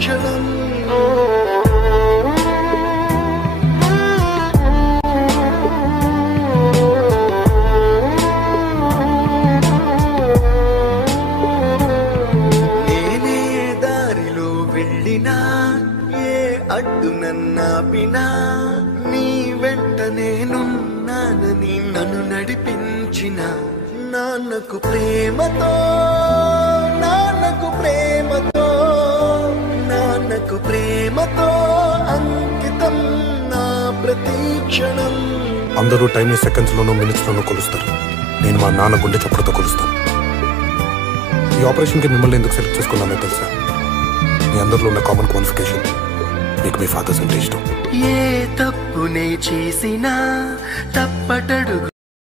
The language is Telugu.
క్షణం నేనే దారిలో వెళ్ళినా ఏ అడ్డు నన్నాపినా నీ వెంట నేనున్నానని నన్ను నడిపించిన నాన్నకు ప్రేమతో నాన్నకు ప్రేమతో నాన్నకు ప్రేమతో అంకితం నా ప్రతీక్షణం. అందరూ టైంని సెకండ్స్ లోనూ మినిట్స్ లోనూ కొలుస్తారు. నేను మా నాన్న గుండె చప్పుడుతో కొలుస్తాను. ఈ ఆపరేషన్కి మిమ్మల్ని ఎందుకు సెలెక్ట్ చేసుకున్నానో తెలుసా? మీ అందరిలో ఉన్న కామన్ క్వాలిఫికేషన్ మీకు మీ ఫాదర్స్ అంటే ఇష్టం. ఏ తప్పునే చేసినా తప్పటడు